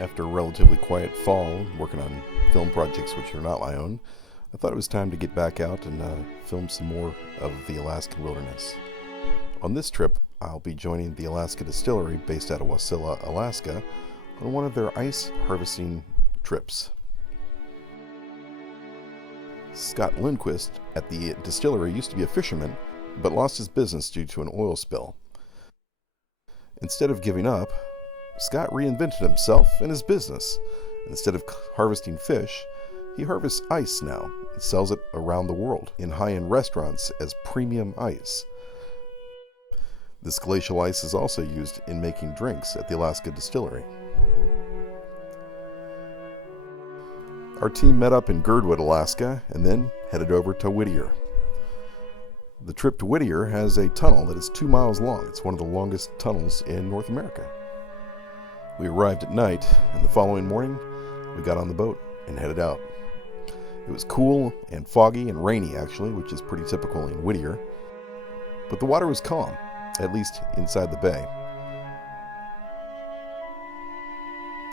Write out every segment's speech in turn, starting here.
After a relatively quiet fall, working on film projects which are not my own, I thought it was time to get back out and film some more of the Alaskan wilderness. On this trip, I'll be joining the Alaska Distillery based out of Wasilla, Alaska, on one of their ice harvesting trips. Scott Lindquist at the distillery used to be a fisherman, but lost his business due to an oil spill. Instead of giving up, Scott reinvented himself and his business. Instead of harvesting fish, he harvests ice now and sells it around the world in high-end restaurants as premium ice. This glacial ice is also used in making drinks at the Alaska Distillery. Our team met up in Girdwood, Alaska, and then headed over to Whittier. The trip to Whittier has a tunnel that is 2 miles long. It's one of the longest tunnels in North America. We arrived at night, and the following morning, we got on the boat and headed out. It was cool and foggy and rainy, actually, which is pretty typical in Whittier. But the water was calm, at least inside the bay.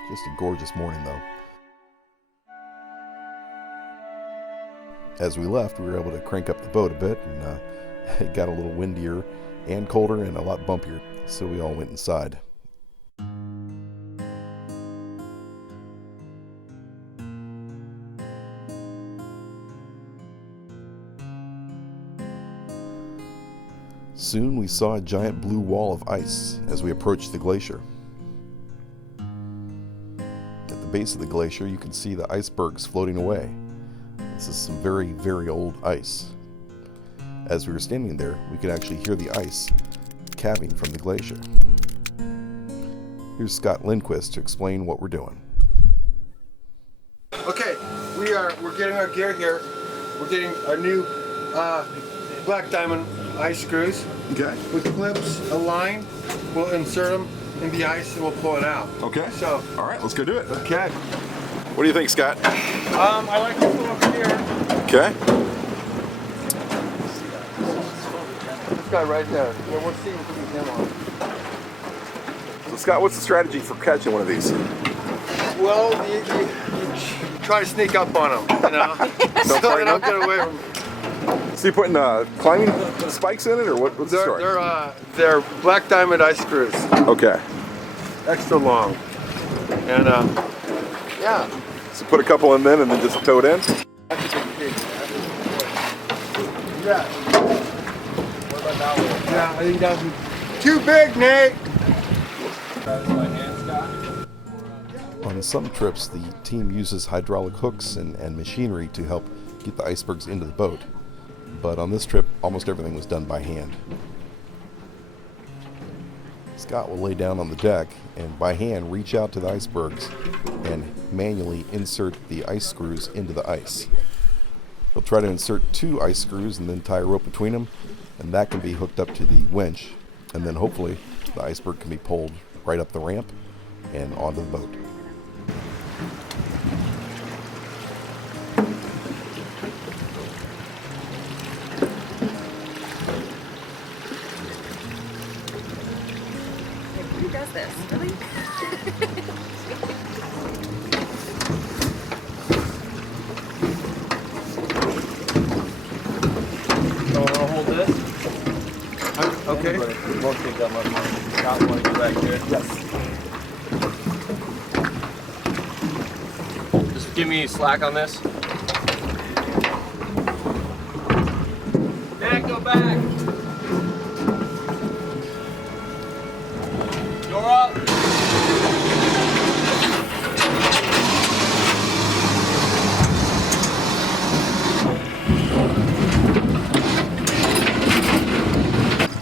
Just a gorgeous morning, though. As we left, we were able to crank up the boat a bit, and it got a little windier and colder and a lot bumpier, so we all went inside. Soon we saw a giant blue wall of ice as we approached the glacier. At the base of the glacier, you can see the icebergs floating away. This is some very, very old ice. As we were standing there, we could actually hear the ice calving from the glacier. Here's Scott Lindquist to explain what we're doing. Okay, we're getting our gear here. We're getting our new black diamond ice screws. Okay. With clips, a line. We'll insert them in the ice and we'll pull it out. Okay. So. All right, let's go do it. Okay. What do you think, Scott? I like this one over here. Okay. This guy right there. Yeah, we'll see if we can get him on. So, Scott, what's the strategy for catching one of these? Well, you try to sneak up on them, you know? So they don't get away from them. So you putting climbing spikes in it, or what's the story? They're black diamond ice screws. Okay. Extra long. And yeah. So put a couple in then and then just tow it in? That's a big pig. Yeah. What about that one? Yeah, I think that was too big, Nate. On some trips, the team uses hydraulic hooks and machinery to help get the icebergs into the boat. But on this trip, almost everything was done by hand. Scott will lay down on the deck and by hand reach out to the icebergs and manually insert the ice screws into the ice. He'll try to insert 2 ice screws and then tie a rope between them, and that can be hooked up to the winch, and then hopefully the iceberg can be pulled right up the ramp and onto the boat. Who does this? Really? So I'll hold this. Okay. We both take that left one. Got one back there. Yes. Just give me slack on this. Dad, go back. You're up.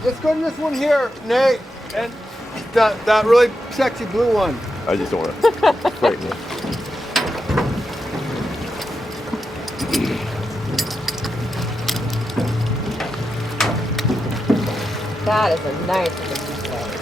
Let's go to this one here, Nate. And that really sexy blue one. I just don't want to frighten you. That is a nice looking place.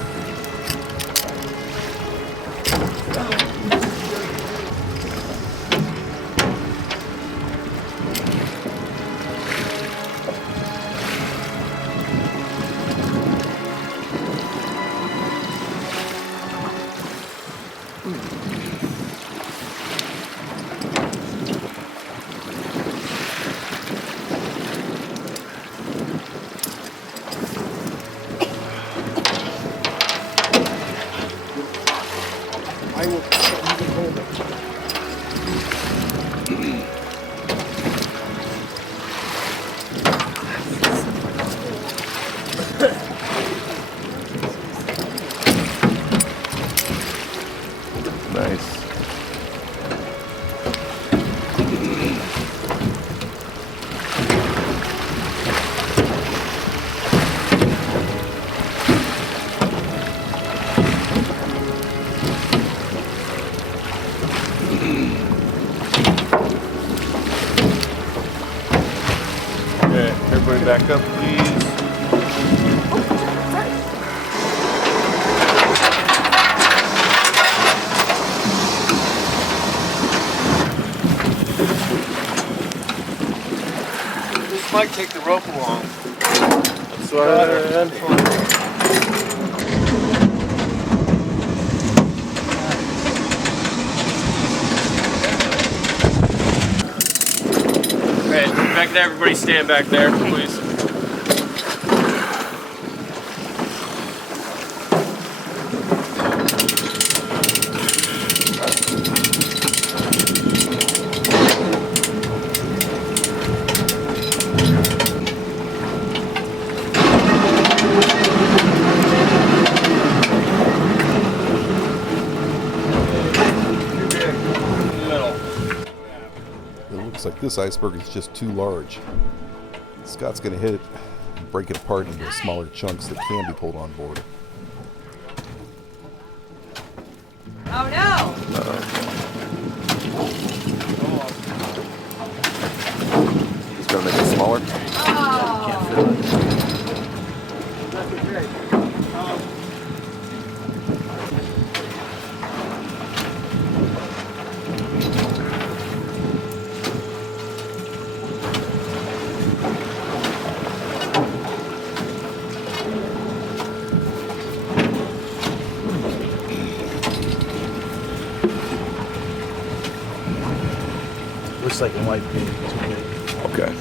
Everybody back up, please. This might take the rope along. That's Alright, back there, everybody stand back there, please. Looks like this iceberg is just too large. Scott's going to hit it and break it apart into smaller chunks that can be pulled on board. Oh no! He's going to make it smaller. Oh! That's okay. Looks like it might be too big. Okay.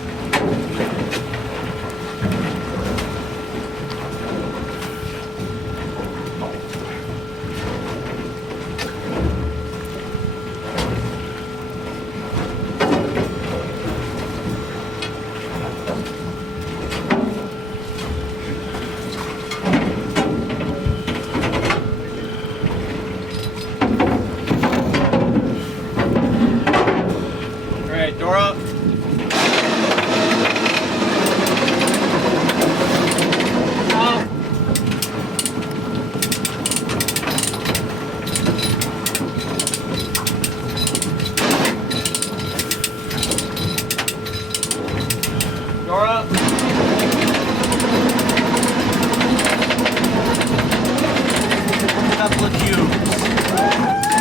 Alright, door up. Door up. Couple of cubes.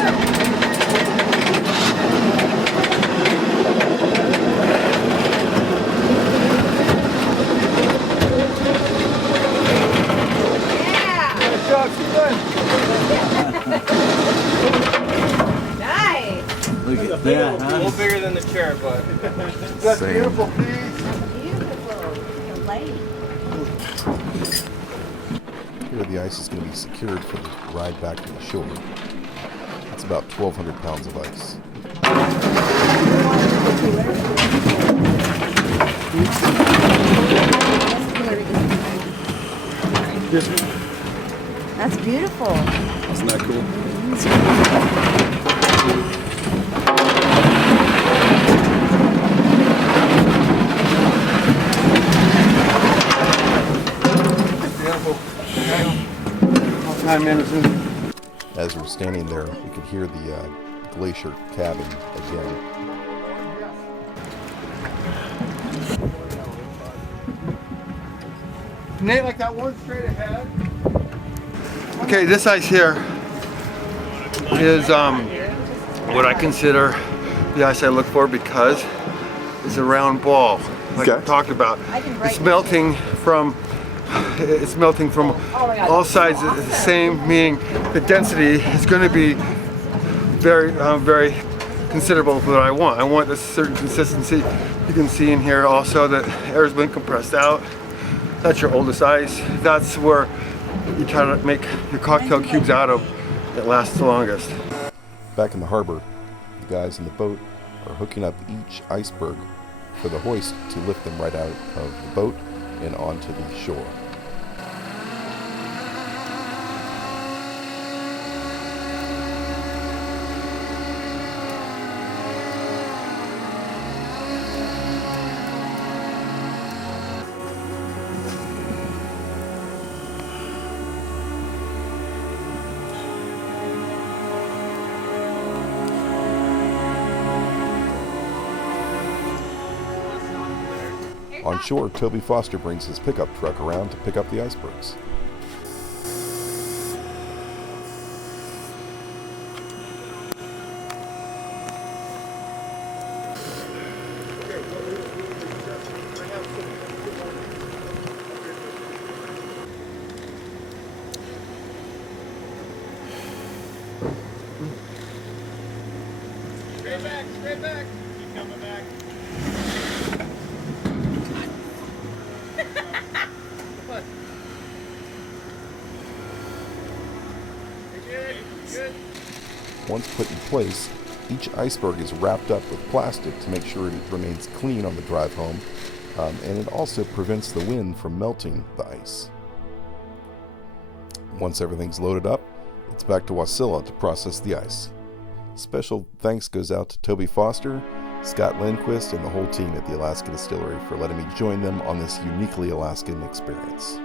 Yeah! Good job, keep going. Nice! Look at A that, little huh? bigger than the chair, but. That's Same. beautiful, please. Beautiful. The lake. Here the ice is going to be secured for the ride back to the shore. It's about 1,200 pounds of ice. That's beautiful. Isn't that cool? Beautiful. All time innocent. As we're standing there, we could hear the glacier cabin again. Nate, like that one straight ahead. Okay, this ice here is what I consider the ice I look for because it's a round ball, like Okay. we talked about. I can break It's melting from Oh my God, all that's so sides the same, meaning the density is going to be very considerable for what I want. I want a certain consistency. You can see in here also that air's been compressed out. That's your oldest ice. That's where you try to make your cocktail cubes out of that lasts the longest. Back in the harbor, the guys in the boat are hooking up each iceberg for the hoist to lift them right out of the boat and onto the shore. On shore, Toby Foster brings his pickup truck around to pick up the icebergs. Straight back. Keep coming back. Good. Once put in place, each iceberg is wrapped up with plastic to make sure it remains clean on the drive home, and it also prevents the wind from melting the ice. Once everything's loaded up, it's back to Wasilla to process the ice. Special thanks goes out to Toby Foster, Scott Lindquist, and the whole team at the Alaska Distillery for letting me join them on this uniquely Alaskan experience.